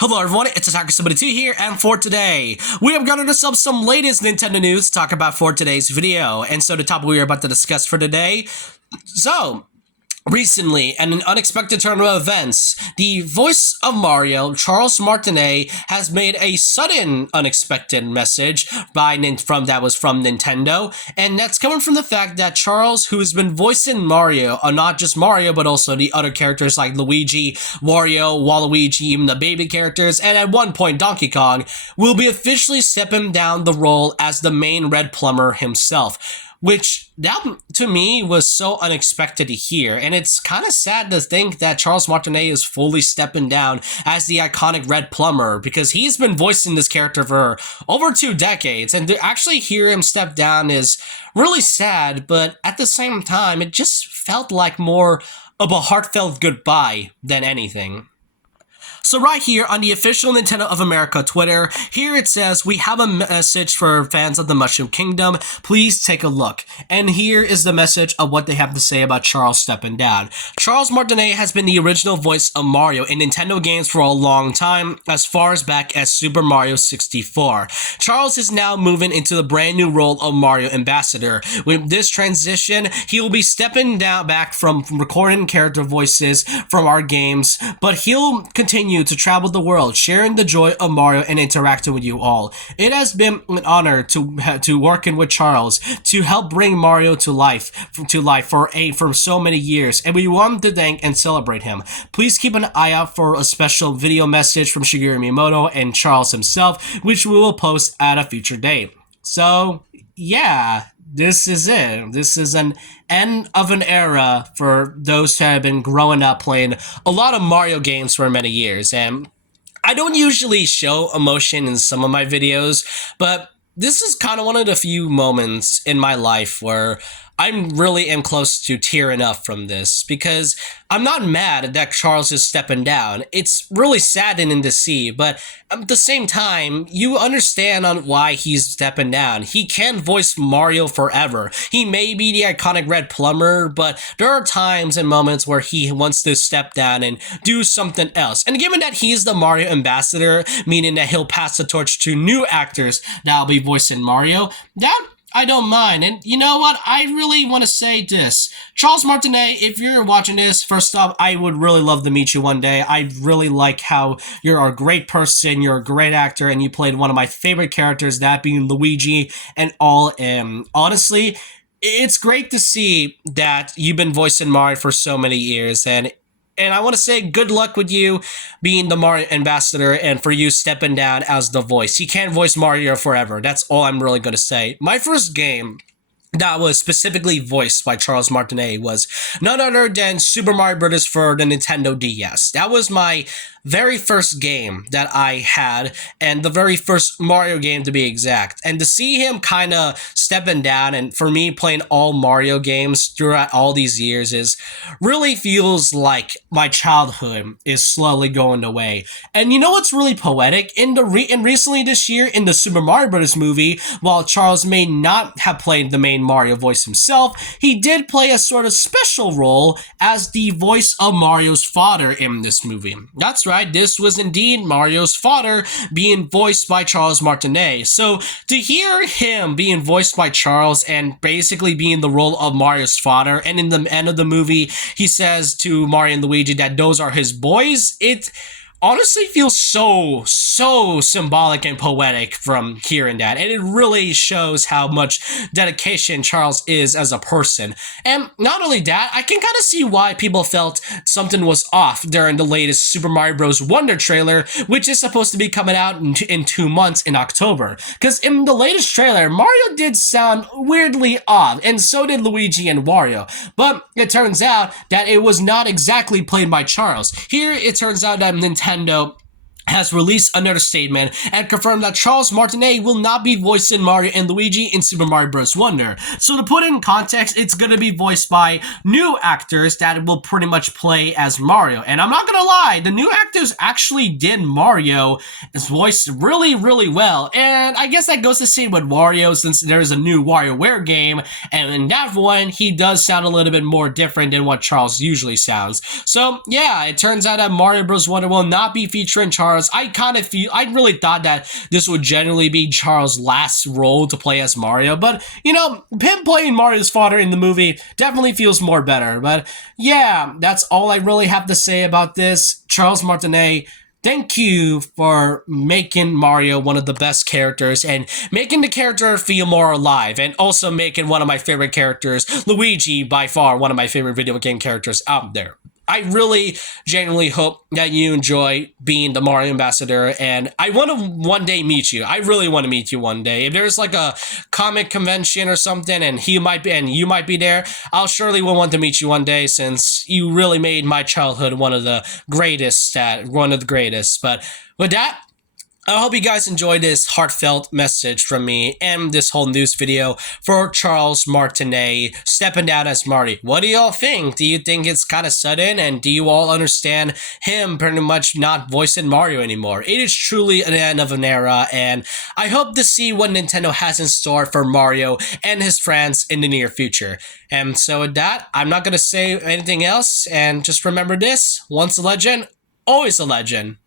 Hello everyone, it's Attacker72 here, and for today, we have gathered us up some latest Nintendo news to talk about for today's video. And so the topic we are about to discuss for today, recently, in an unexpected turn of events, the voice of Mario, Charles Martinet, has made a sudden, unexpected message from Nintendo, and that's coming from the fact that Charles, who's been voicing Mario, not just Mario, but also the other characters like Luigi, Wario, Waluigi, even the baby characters, and at one point Donkey Kong, will be officially stepping down the role as the main Red Plumber himself. Which, that, to me, was so unexpected to hear, and it's kind of sad to think that Charles Martinet is fully stepping down as the iconic Red Plumber, because he's been voicing this character for over 2 decades, and to actually hear him step down is really sad, but at the same time, it just felt like more of a heartfelt goodbye than anything. So right here on the official Nintendo of America Twitter, here it says, "We have a message for fans of the Mushroom Kingdom. Please take a look." And here is the message of what they have to say about Charles stepping down. Charles Martinet has been the original voice of Mario in Nintendo games for a long time, as far as back as Super Mario 64. Charles is now moving into the brand new role of Mario Ambassador. With this transition, he will be stepping down back from recording character voices from our games, but he'll continue to travel the world, sharing the joy of Mario and interacting with you all. It has been an honor to working with Charles to help bring Mario to life for so many years, and we want to thank and celebrate him. Please keep an eye out for a special video message from Shigeru Miyamoto and Charles himself, which we will post at a future date. So, yeah. This is it. This is an end of an era for those who have been growing up playing a lot of Mario games for many years. And I don't usually show emotion in some of my videos, but this is kind of one of the few moments in my life where I'm really am close to tearing up from this, because I'm not mad that Charles is stepping down. It's really saddening to see, but at the same time, you understand on why he's stepping down. He can voice Mario forever. He may be the iconic Red Plumber, but there are times and moments where he wants to step down and do something else. And given that he's the Mario Ambassador, meaning that he'll pass the torch to new actors that'll be voicing Mario, that I don't mind. And you know what? I really want to say this. Charles Martinet, if you're watching this, first off, I would really love to meet you one day. I really like how you're a great person, you're a great actor, and you played one of my favorite characters, that being Luigi and all. Honestly, it's great to see that you've been voicing Mario for so many years, and I want to say good luck with you being the Mario Ambassador and for you stepping down as the voice. You can't voice Mario forever. That's all I'm really going to say. My first game that was specifically voiced by Charles Martinet was none other than Super Mario Bros. For the Nintendo DS. That was my very first game that I had, and the very first Mario game to be exact. And to see him kind of stepping down, and for me playing all Mario games throughout all these years, is really feels like my childhood is slowly going away. And you know what's really poetic? In recently this year in the Super Mario Bros. Movie, while Charles may not have played the main Mario voice himself, he did play a sort of special role as the voice of Mario's father in this movie. That's right, this was indeed Mario's father being voiced by Charles Martinet. So to hear him being voiced by Charles and basically being the role of Mario's father, and in the end of the movie he says to Mario and Luigi that those are his boys, it honestly feels so symbolic and poetic from hearing that, and it really shows how much dedication Charles is as a person. And not only that, I can kind of see why people felt something was off during the latest Super Mario Bros. Wonder trailer, which is supposed to be coming out in 2 months in October. Because in the latest trailer, Mario did sound weirdly odd, and so did Luigi and Wario. But it turns out that it was not exactly played by Charles. Here, it turns out that Nintendo has released another statement and confirmed that Charles Martinet will not be voicing Mario and Luigi in Super Mario Bros. Wonder. So to put it in context, it's going to be voiced by new actors that will pretty much play as Mario. And I'm not going to lie, the new actors actually did Mario's voice really well. And I guess that goes to say with Wario, since there's a new WarioWare game, and in that one, he does sound a little bit more different than what Charles usually sounds. So yeah, it turns out that Mario Bros. Wonder will not be featuring Charles Charles. I really thought that this would generally be Charles' last role to play as Mario, but you know, him playing Mario's father in the movie definitely feels more better. But yeah, that's all I really have to say about this. Charles Martinet, thank you for making Mario one of the best characters and making the character feel more alive, and also making one of my favorite characters, Luigi, by far one of my favorite video game characters out there. I really genuinely hope that you enjoy being the Mario ambassador, and I want to one day meet you. I really want to meet you one day. If there's like a comic convention or something, and you might be there, I'll surely will want to meet you one day, since you really made my childhood one of the greatest. But with that, I hope you guys enjoyed this heartfelt message from me and this whole news video for Charles Martinet stepping down as Marty. What do y'all think? Do you think it's kind of sudden? And do you all understand him pretty much not voicing Mario anymore? It is truly an end of an era, and I hope to see what Nintendo has in store for Mario and his friends in the near future. And so with that, I'm not going to say anything else, and just remember this: once a legend, always a legend.